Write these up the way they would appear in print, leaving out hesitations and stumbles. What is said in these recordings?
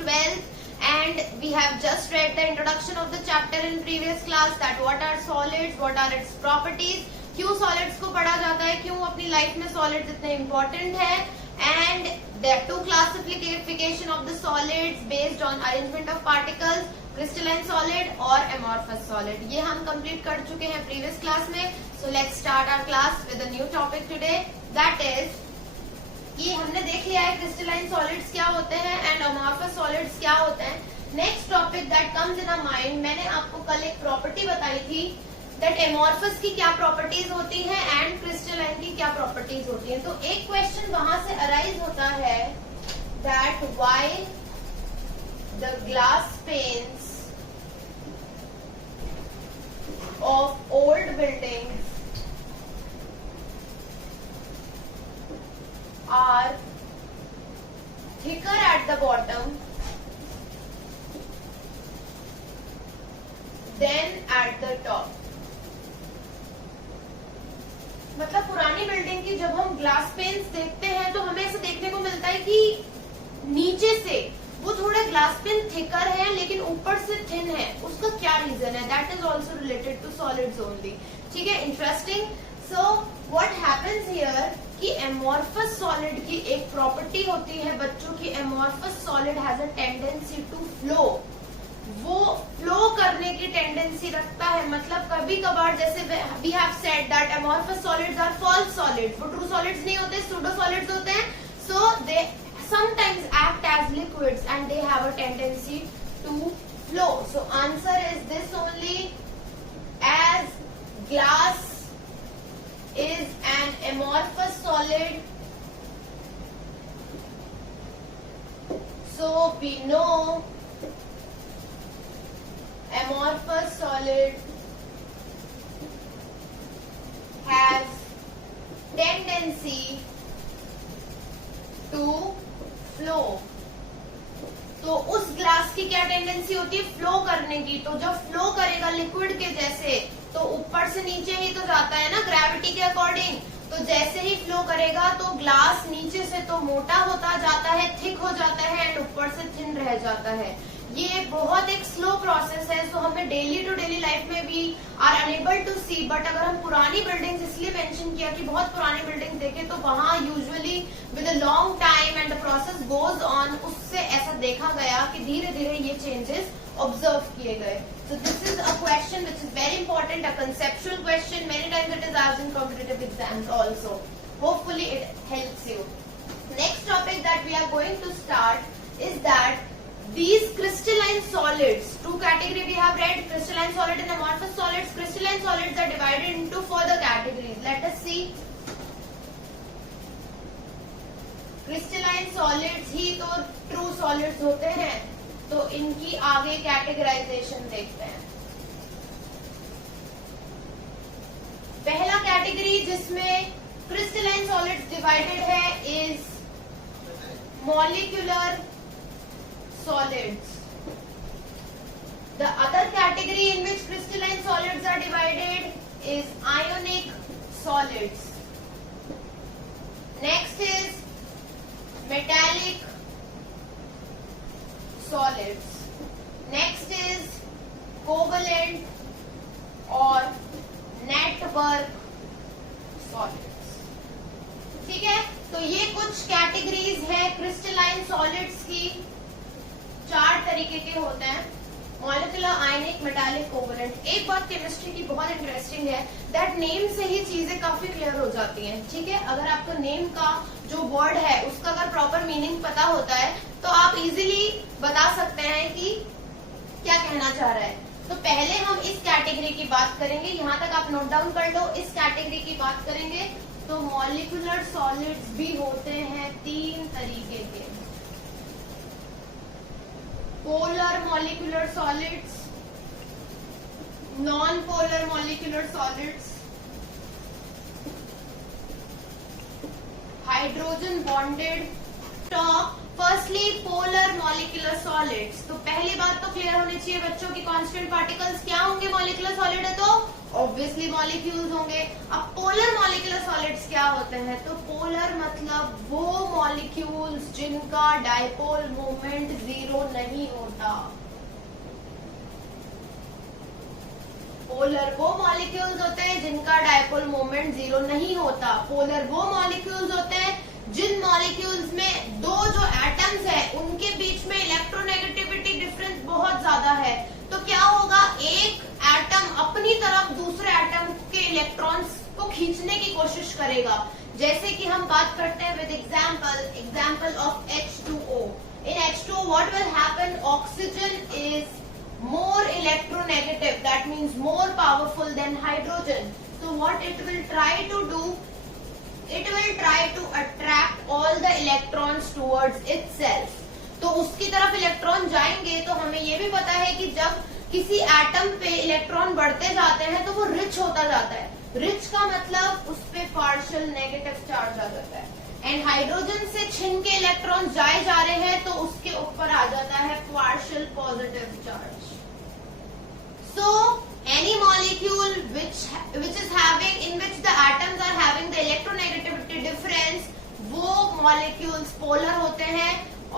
12th and we have just read the introduction of the chapter in previous class that what are solids, what are its properties, क्यों solids को पढ़ा जाता है, क्यों अपनी life में solids इतने important है, and there are two classification of the solids based on arrangement of particles, crystalline solid और amorphous solid. ये हम complete कर चुके हैं previous class में. So let's start our class with a new topic today. That is कि हमने देख लिया है क्रिस्टलाइन सॉलिड्स क्या होते हैं एंड अमॉर्फस सॉलिड्स क्या होते हैं. Next topic that comes in our mind, मैंने आपको कल एक प्रॉपर्टी बताई थी दैट एमॉर्फस की क्या प्रॉपर्टीज होती हैं एंड क्रिस्टलाइन की क्या प्रॉपर्टीज होती हैं. तो एक क्वेश्चन वहां से अराइज होता है that why the glass pains of old buildings are thicker at the bottom than at the top. मतलब पुरानी बिल्डिंग की जब हम ग्लास पेन्स देखते हैं तो हमें ऐसा देखने को मिलता है कि नीचे से वो थोड़े ग्लास पेन थिकर है लेकिन ऊपर से थिन है. उसका क्या रीजन है? That is also related to solids only. ठीक है, interesting. So what happens here कि एमॉर्फस सॉलिड की एक प्रॉपर्टी होती है बच्चों की, amorphous solid has a tendency to flow. वो फ्लो करने की टेंडेंसी रखता है. मतलब कभी कभार जैसे we have said that amorphous solids are false solids, वो ट्रू सॉलिड्स नहीं होते, सूडो सॉलिड्स होते हैं. So they sometimes act as liquids and they have a tendency to flow. So answer is this only, as glass is an amorphous solid, so we know amorphous solid has tendency to flow. तो उस glass की क्या tendency होती है? Flow करने की. तो जब फ्लो करेगा लिक्विड के जैसे तो ऊपर से नीचे ही तो जाता है ना ग्रेविटी के अकॉर्डिंग. तो जैसे ही फ्लो करेगा तो ग्लास नीचे से तो मोटा होता जाता है, थिक हो जाता है एंड ऊपर से थिन रह जाता है. ये बहुत एक स्लो प्रोसेस है. सो हमें डेली टू डेली लाइफ में भी are unable to see. But अगर हम पुरानी बिल्डिंग्स, इसलिए मेंशन किया कि बहुत पुरानी बिल्डिंग देखें तो वहां usually with a long time and the process goes on, उससे ऐसा देखा गया कि धीरे धीरे ये चेंजेस ऑब्जर्व किए गए. So this is a question which is very important, a conceptual question. Many times it is asked in competitive exams also. Hopefully it helps you. Next topic that we are going to start is that these crystalline solids, two category we have read, crystalline solid and amorphous solids. Crystalline solids are divided into further categories. Let us see. Crystalline solids ही तो true solids होते हैं, तो इनकी आगे categorisation देखते हैं. पहला category जिसमें क्रिस्टलाइन सॉलिड्स डिवाइडेड है is molecular solids. The other category in which crystalline solids are divided is ionic solids. Next is metallic solids. Next is covalent or network solids. ठीक है, तो ये कुछ कैटेगरीज है क्रिस्टलाइन सॉलिड्स की. 4 तरीके के होते हैं, मॉलिक्यूलर, आयनिक, मेटालिक, कोवलेंट. एक बात केमिस्ट्री की बहुत इंटरेस्टिंग है दैट नेम से ही चीजें काफी क्लियर हो जाती हैं. ठीक है, अगर आपको नेम का जो वर्ड है उसका अगर प्रॉपर मीनिंग पता होता है तो आप इजीली बता सकते हैं कि क्या कहना चाह रहा है. तो पहले हम इस कैटेगरी की बात करेंगे, यहाँ तक आप नोट डाउन कर लो. इस कैटेगरी की बात करेंगे तो मॉलिक्यूलर सॉलिड्स भी होते हैं 3 तरीके के. polar molecular solids, non-polar molecular solids, hydrogen bonded. Firstly polar molecular solids, तो पहली बात तो क्लियर होनी चाहिए बच्चों की कांस्टेंट पार्टिकल्स क्या होंगे, मॉलिक्यूलर सॉलिड है तो ऑब्वियसली मॉलिक्यूल्स होंगे। अब पोलर मॉलिक्यूलर सॉलिड्स क्या होते हैं, तो पोलर मतलब वो मॉलिक्यूल्स जिनका डायपोल मोमेंट जीरो नहीं होता। पोलर वो मॉलिक्यूल्स होते हैं जिनका डायपोल मोमेंट जीरो नहीं होता। पोलर वो मॉलिक्यूल्स होते हैं जिन मॉलिक्यूल्स में दो जो एटम्स है उनके बीच में इलेक्ट्रोनेगेटिविटी डिफरेंस बहुत ज्यादा है। तो क्या होगा, एक एटम अपनी तरफ दूसरे एटम के इलेक्ट्रॉन्स को खींचने की कोशिश करेगा। जैसे कि हम बात करते हैं with example of H2O। In H2O what will happen, oxygen is more electronegative, that means more powerful than hydrogen. So what it will try to do, it will try to attract all the electrons towards itself. तो उसकी तरफ electron जाएंगे। तो हमें ये भी पता है कि जब किसी एटम पे इलेक्ट्रॉन बढ़ते जाते हैं तो वो रिच होता जाता है। रिच का मतलब उस पे पार्शियल नेगेटिव चार्ज आ जाता है। एंड हाइड्रोजन से छिन के इलेक्ट्रॉन जाए जा रहे हैं तो उसके ऊपर आ जाता है partial positive charge. So any molecule which is having, in which the atoms are having the electronegativity difference, वो molecules polar होते हैं।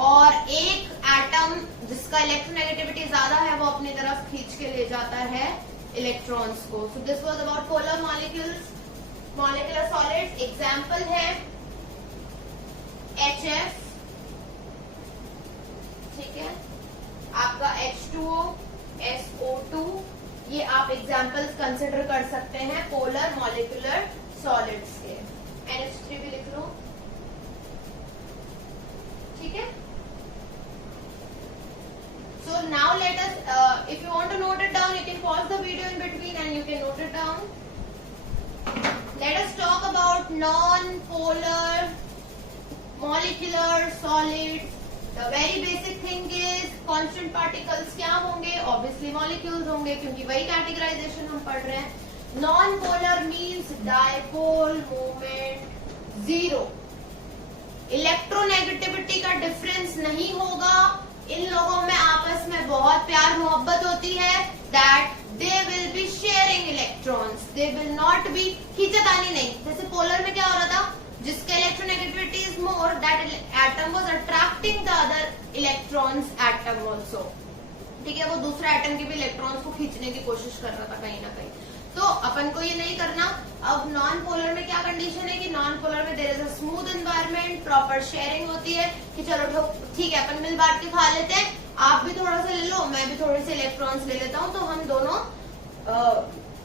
और एक एटम जिसका इलेक्ट्रोनेगेटिविटी ज्यादा है वो अपनी तरफ खींच के ले जाता है इलेक्ट्रॉन्स को। So this was about polar molecules, molecular solids। Example है HF, ठीक है, आपका H2O, SO2, ये आप एग्जाम्पल्स कंसिडर कर सकते हैं पोलर मॉलिक्यूलर सॉलिड्स के। NH3 भी लिख लो, ठीक है। So now let us, if you want to note it down, you can pause the video in between and you can note it down. Let us talk about non-polar molecular solids. The very basic thing is constant particles क्या होंगे, obviously molecules होंगे क्योंकि वही categorisation हम पढ़ रहे हैं। Non-polar means dipole moment zero, electronegativity का डिफरेंस नहीं होगा। इन लोगों में आपस में बहुत प्यार मोहब्बत होती है। That they will be sharing electrons, they will not be खींचातानी नहीं। जैसे पोलर में क्या हो रहा था, जिसका electronegativity is more, that atom was attracting the other electrons atom also, ठीक है, वो दूसरे एटम के भी इलेक्ट्रॉन्स को खींचने की कोशिश कर रहा था कहीं ना कहीं। तो अपन को ये नहीं करना। अब नॉन पोलर में क्या कंडीशन है कि नॉन पोलर में there is a smooth environment, proper sharing होती है कि चलो ठीक है अपन मिल बांट के खा लेते हैं, आप भी थोड़ा सा ले लो, मैं भी थोड़े से इलेक्ट्रॉन्स ले लेता हूँ, तो हम दोनों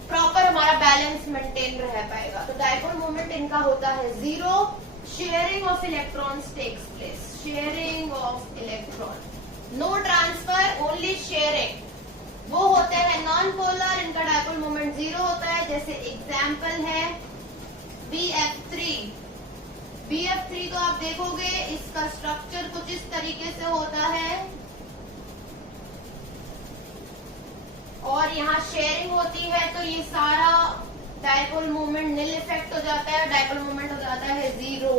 प्रॉपर हमारा बैलेंस मेंटेन रह पाएगा। तो डायपोल मोमेंट इनका होता है zero. Sharing of electrons takes place, sharing of electron, no transfer, only sharing, वो होते हैं नॉन पोलर, इनका डायपोल मोमेंट जीरो होता है। जैसे एग्जाम्पल है BF3। BF3 को आप देखोगे इसका स्ट्रक्चर कुछ इस तरीके से होता है और यहाँ शेयरिंग होती है, तो ये सारा डायपोल मोमेंट नील इफेक्ट हो जाता है, डायपोल मोमेंट हो जाता है zero.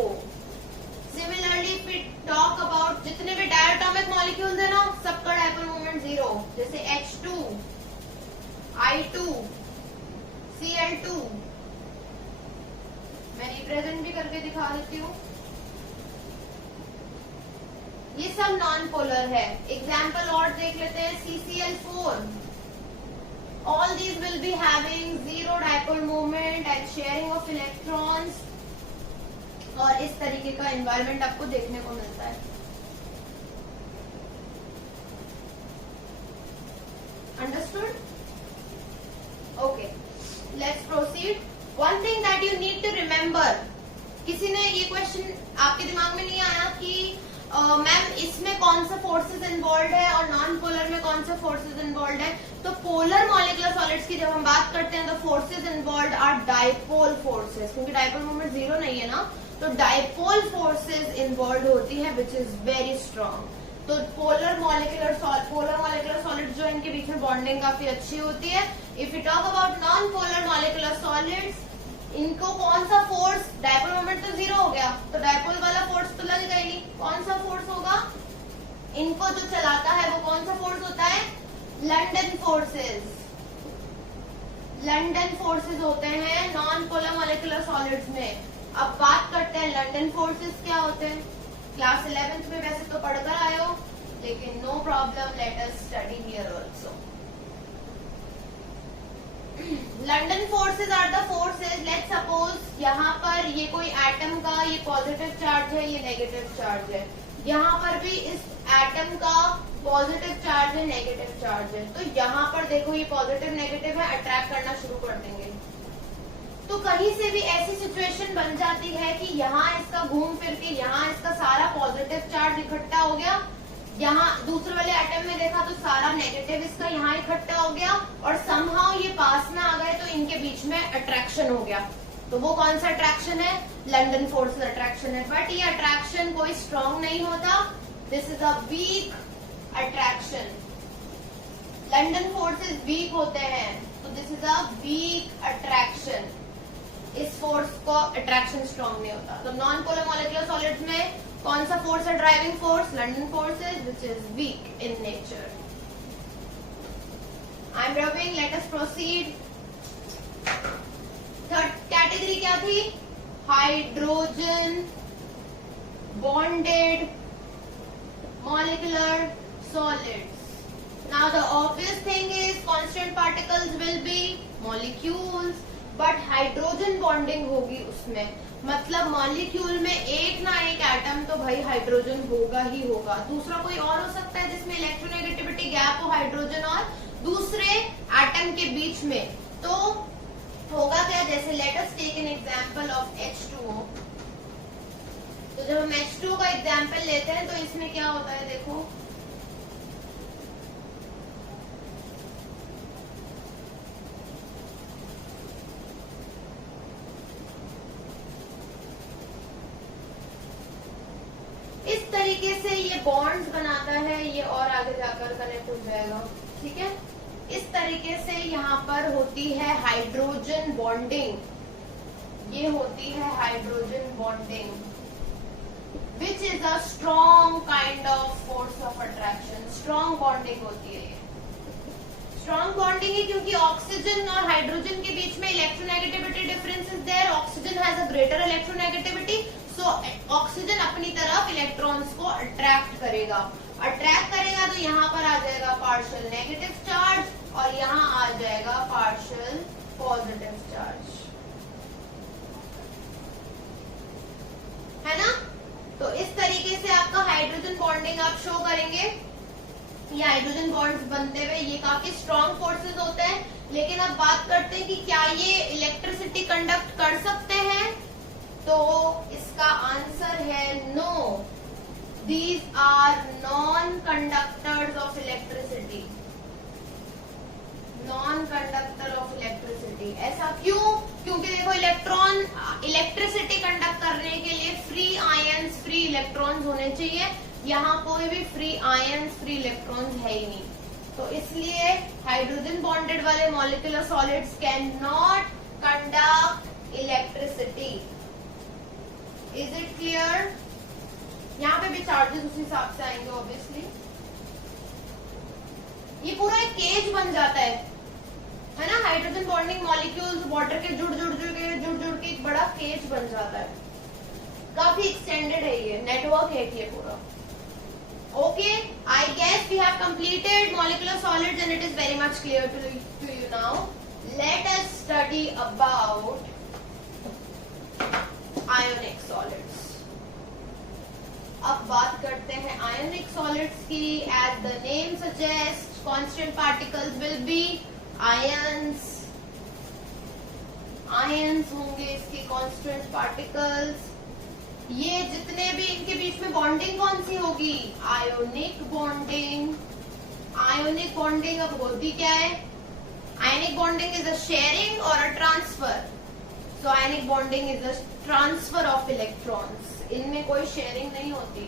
Similarly if we talk about जितने भी डायटोमिक मॉलिक्यूल्स है ना, सबका डायपोल मोमेंट जीरो। जैसे H2, I2, Cl2, मैं रिप्रेजेंट भी करके दिखा देती हूँ। ये सब नॉन पोलर है। एग्जाम्पल और देख लेते हैं, CCl4, all these will be having zero dipole moment and sharing of electrons, और इस तरीके का एनवायरनमेंट आपको देखने को मिलता है। Understood? Okay, let's proceed. One thing that you need to remember, किसी ने ये क्वेश्चन आपके दिमाग में नहीं आया कि मैम इसमें कौन सा फोर्सेस इन्वॉल्व है और नॉन पोलर में कौन सा फोर्सेस इन्वॉल्व है। तो पोलर मॉलिक्यूलर सॉलिड्स की जब हम बात करते हैं तो forces involve are dipole forces, क्योंकि डायपोल मोमेंट जीरो नहीं है ना, तो डायपोल फोर्सेस इन्वॉल्व होती है विच इज वेरी स्ट्रॉन्ग। तो पोलर मॉलिक्यूलर सॉलिड जो इनके बीच में बॉन्डिंग काफी अच्छी होती है। If you talk about non polar molecular solids, इनको कौन सा फोर्स, डायपोल मोमेंट तो जीरो हो गया, तो डायपोल वाला फोर्स तो लगेगा ही नहीं। कौन सा फोर्स होगा, इनको जो चलाता है वो कौन सा फोर्स होता है, लंडन फोर्सेस। लंडन फोर्सेस होते हैं नॉन पोलर मॉलिक्यूलर सॉलिड्स में। अब बात करते हैं लंडन फोर्सेस क्या होते हैं। क्लास 11th में वैसे तो पढ़कर आए हो, लेकिन no problem, let us study here also. London forces are the forces, let's suppose यहाँ पर ये कोई एटम का ये पॉजिटिव चार्ज है, ये नेगेटिव चार्ज है, यहाँ पर भी इस एटम का पॉजिटिव चार्ज है, नेगेटिव चार्ज है, तो यहाँ पर देखो ये पॉजिटिव नेगेटिव है, अट्रैक्ट करना शुरू कर देंगे। तो कहीं से भी ऐसी सिचुएशन बन जाती है कि यहाँ इसका घूम फिर के यहाँ इसका सारा पॉजिटिव चार्ज इकट्ठा हो गया, यहाँ दूसरे वाले एटम में देखा तो सारा नेगेटिव इसका यहाँ इकट्ठा हो गया, और समहाउ ये पास में आ गए तो इनके बीच में अट्रैक्शन हो गया। तो वो कौन सा अट्रैक्शन है, लंडन फोर्स अट्रैक्शन है। बट ये अट्रैक्शन कोई स्ट्रॉन्ग नहीं होता, this is a weak attraction. London forces weak होते हैं, तो this is a weak attraction. इस फोर्स को अट्रैक्शन स्ट्रॉन्ग नहीं होता। तो नॉन पोलर मॉलिक्यूलर सॉलिड्स में कौन सा फोर्स है driving force, London forces, which is weak in nature. I am rubbing, let us proceed. Third category क्या थी, hydrogen bonded molecular solids. Now the obvious thing is constant particles will be molecules, but hydrogen bonding होगी उसमें, मतलब molecule में एक ना एक atom तो भाई हाइड्रोजन होगा ही होगा। दूसरा कोई और हो सकता है जिसमें इलेक्ट्रोनेगेटिविटी गैप हो हाइड्रोजन और दूसरे एटम के बीच में, तो होगा क्या, जैसे let us take an example of H2O। तो जब हम H2O का एग्जाम्पल लेते हैं तो इसमें क्या होता है, देखो इस तरीके से ये बॉन्ड्स बनाता है, ये और आगे जाकर कनेक्ट हो जाएगा, ठीक है। इस तरीके से यहाँ पर होती है हाइड्रोजन बॉन्डिंग, ये होती है hydrogen bonding, which is a strong kind of force of attraction। strong bonding होती है ये, strong bonding है क्योंकि ऑक्सीजन और हाइड्रोजन के बीच में electronegativity difference is there. Oxygen has a greater electronegativity, so oxygen अपनी तरफ इलेक्ट्रॉन्स को अट्रैक्ट करेगा। अट्रैक्ट करेगा तो यहाँ पर आ जाएगा पार्शियल नेगेटिव चार्ज और यहाँ आ जाएगा पार्शियल पॉजिटिव चार्ज, है ना। तो इस तरीके से आपका हाइड्रोजन बॉन्डिंग आप शो करेंगे। ये हाइड्रोजन बॉन्ड्स बनते हुए ये काफी स्ट्रॉन्ग फोर्सेस होते हैं। लेकिन अब बात करते हैं कि क्या ये इलेक्ट्रिसिटी कंडक्ट कर सकते हैं, तो इसका आंसर है no, these are non conductors of electricity, non conductor of electricity. ऐसा क्यों, क्योंकि देखो इलेक्ट्रॉन इलेक्ट्रिसिटी कंडक्ट करने के लिए फ्री आयंस फ्री इलेक्ट्रॉन्स होने चाहिए, यहाँ कोई भी फ्री आयंस फ्री इलेक्ट्रॉन्स है ही नहीं। तो इसलिए हाइड्रोजन बॉन्डेड वाले molecular solids can not conduct electricity. Is it clear? यहाँ पे भी चार्जेस उस हिसाब से आएंगे ऑब्वियसली। ये पूरा एक केज बन जाता है ना, हाइड्रोजन बॉन्डिंग मॉलिक्यूल्स वाटर के जुड़ जुड़ के एक बड़ा केज बन जाता है। काफी एक्सटेंडेड है ये नेटवर्क है ये पूरा। Okay, I guess we have completed molecular solids and it is very much clear to you now. Let us study about ionic solids. अब बात करते हैं आयोनिक सॉलिड्स की। As the name suggest, constant particles will be ions. Ions होंगे इसके constant particles. ये जितने भी इनके बीच में बॉन्डिंग कौन सी होगी? Ionic bonding. आयोनिक बॉन्डिंग अब होती क्या है? Ionic bonding is a sharing और a transfer. So ionic bonding is a transfer of electrons. इनमें कोई शेयरिंग नहीं होती,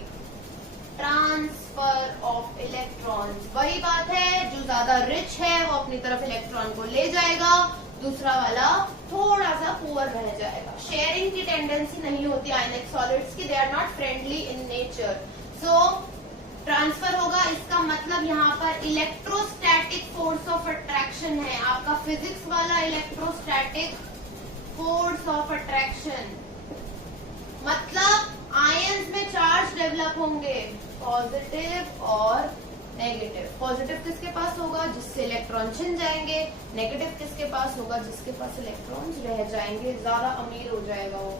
ट्रांसफर ऑफ इलेक्ट्रॉन्स। वही बात है, जो ज्यादा रिच है वो अपनी तरफ इलेक्ट्रॉन को ले जाएगा, दूसरा वाला थोड़ा सा पुअर रह जाएगा। शेयरिंग की टेंडेंसी नहीं होती आयनिक सॉलिड्स की, they are not friendly in nature. So transfer होगा, इसका मतलब यहाँ पर इलेक्ट्रोस्टैटिक फोर्स ऑफ अट्रैक्शन है आपका फिजिक्स वाला इलेक्ट्रोस्टैटिक फोर्स ऑफ अट्रैक्शन। मतलब आयंस में चार्ज डेवलप होंगे, पॉजिटिव और नेगेटिव। पॉजिटिव किसके पास होगा, जिससे इलेक्ट्रॉन छिन जाएंगे। नेगेटिव किसके पास होगा, जिसके पास इलेक्ट्रॉन्स रह जाएंगे, ज्यादा अमीर हो जाएगा वो।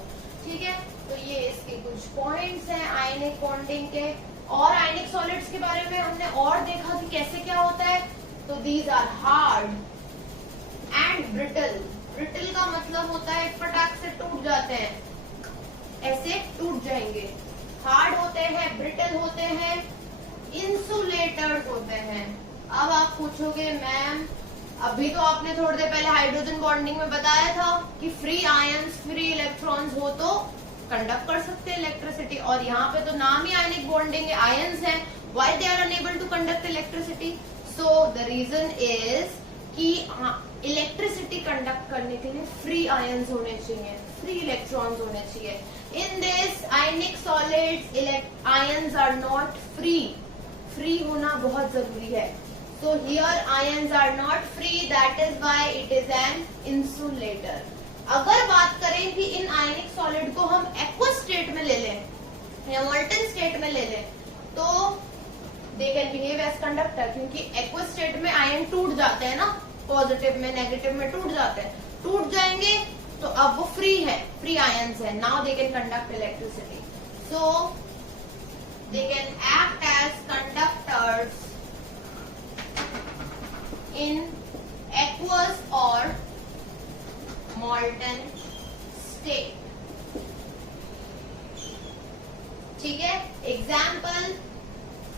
ठीक है, तो ये इसके कुछ पॉइंट्स हैं आयनिक बॉन्डिंग के। और आयनिक सॉलिड्स के बारे में हमने और देखा कि कैसे क्या होता है। तो these are hard and brittle. Brittle का मतलब होता है फटाक से टूट जाते हैं, ऐसे टूट जाएंगे। हार्ड होते हैं, ब्रिटल होते हैं, इंसुलेटर्स होते हैं। अब आप पूछोगे मैम अभी तो आपने थोड़ी देर पहले हाइड्रोजन बॉन्डिंग में बताया था कि फ्री आयंस फ्री इलेक्ट्रॉन्स हो तो कंडक्ट कर सकते हैं इलेक्ट्रिसिटी, और यहाँ पे तो नाम ही आयनिक बॉन्डिंग है, आयंस है। Why they are unable to conduct electricity? So the reason is कि इलेक्ट्रिसिटी कंडक्ट करने के लिए फ्री आयंस होने चाहिए, फ्री इलेक्ट्रॉन्स होने चाहिए। In this ionic solids ions are not free. Free होना बहुत जरूरी है। So here ions are not free, that is why it is an insulator. अगर बात करें कि इन आयनिक सॉलिड को हम एक्वस स्टेट में ले लें या मोल्टन स्टेट में ले लें तो they can behave as conductor, क्योंकि एक्वस स्टेट में आयन टूट जाते हैं ना, पॉजिटिव में नेगेटिव में टूट जाते हैं। टूट जाएंगे तो अब वो फ्री है, फ्री आयंस है। Now they can conduct electricity. So they can act as conductors in aqueous or molten state. ठीक है, एग्जाम्पल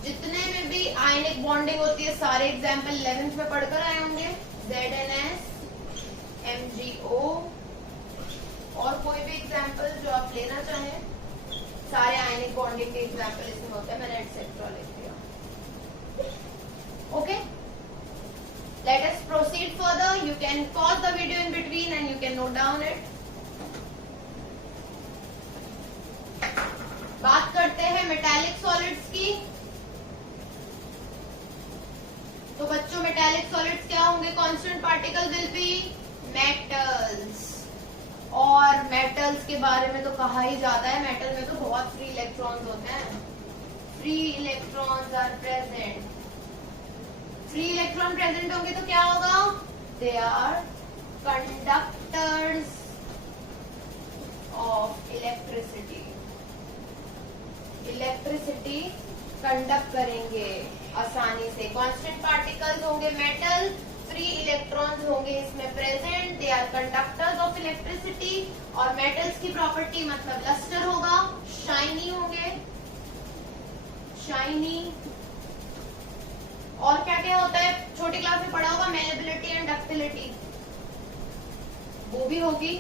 जितने में भी आयनिक बॉन्डिंग होती है सारे एग्जाम्पल 11th में पढ़कर आए होंगे। ZNS, MgO और कोई भी एग्जाम्पल जो आप लेना चाहें, सारे आयनिक बॉन्डिंग के एग्जाम्पल इसमें होते हैं। मैंने एटसेट्रा लिख दिया। Okay, let us proceed further. You can pause the video in between and you can note down it. बात करते हैं मेटालिक सॉलिड्स की। तो बच्चों मेटालिक सॉलिड्स क्या होंगे? Constant particle will be metals. और मेटल्स के बारे में तो कहा ही जाता है, मेटल में तो बहुत फ्री इलेक्ट्रॉन्स होते हैं। Free electrons are present. Free electron present होंगे तो क्या होगा? They are conductors of electricity. Electricity conduct करेंगे आसानी से। कांस्टेंट पार्टिकल्स होंगे मेटल, फ्री इलेक्ट्रॉन्स होंगे इसमें present, they are conductors of electricity. और मेटल्स की प्रॉपर्टी मतलब लस्टर होगा, शाइनी होंगे, शाइनी। और क्या क्या होता है? छोटी क्लास में पढ़ा होगा, मेलेबिलिटी एंड डक्टिलिटी, वो भी होगी।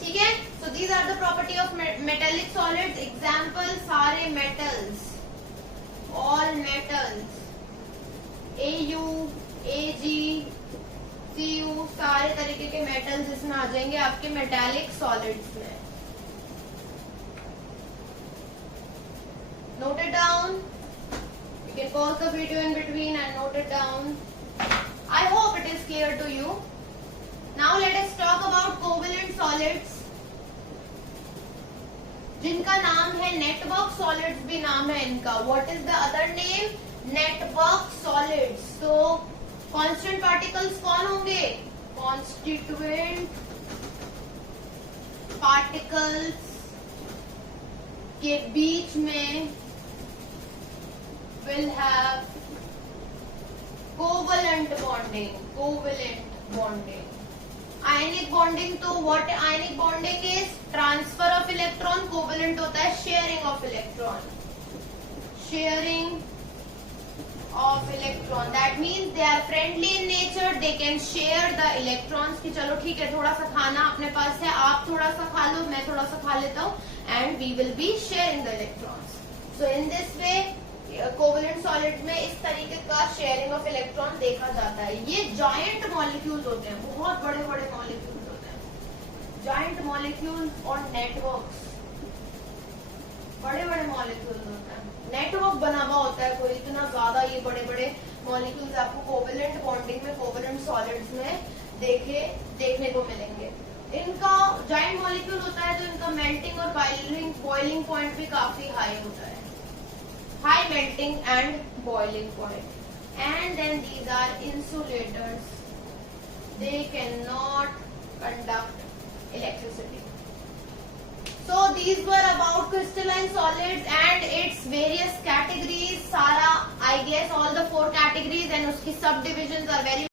ठीक है, so these are the property of metallic solids. Example सारे metals, all metals, Au, Ag, Cu, सारे तरीके के metals इसमें आ जाएंगे आपके metallic solids में। Note it down. You can pause the video in between and note it down. I hope it is clear to you. Now let us talk about covalent solids, जिनका नाम है network solids, भी नाम है इनका। What is the other name? Network solids. तो constant particles कौन होंगे? कॉन्स्टिट्यूएंट पार्टिकल्स के बीच में will have covalent bonding. Covalent bonding. Ionic bonding, तो what ionic bonding is? Transfer of electron. Covalent होता है sharing of electron. Sharing of electron, that means they are friendly in nature, they can share the electrons. की चलो ठीक है, थोड़ा सा खाना अपने पास है, आप थोड़ा सा खा लो, मैं थोड़ा सा खा लेता हूँ, and we will be sharing the electrons. So in this way covalent solid में इस तरीके का शेयरिंग ऑफ इलेक्ट्रॉन देखा जाता है। ये जॉइंट मॉलिक्यूल्स होते हैं, बहुत बड़े बड़े मॉलिक्यूल्स होते हैं, जॉइंट मॉलिक्यूल्स और नेटवर्क्स, बड़े बड़े मॉलिक्यूल्स होते हैं, नेटवर्क बना हुआ होता है कोई, इतना ज्यादा ये बड़े बड़े मॉलिक्यूल्स आपको कोवेलेंट बॉन्डिंग में, कोवेलेंट सॉलिड्स में देखने को मिलेंगे। इनका जॉइंट मॉलिक्यूल होता है तो इनका मेल्टिंग और बॉइलिंग पॉइंट भी काफी हाई होता है, high melting and boiling point, and then these are insulators, they cannot conduct electricity. So these were about crystalline solids and its various categories. Sara, I guess all the 4 categories and uski subdivisions are very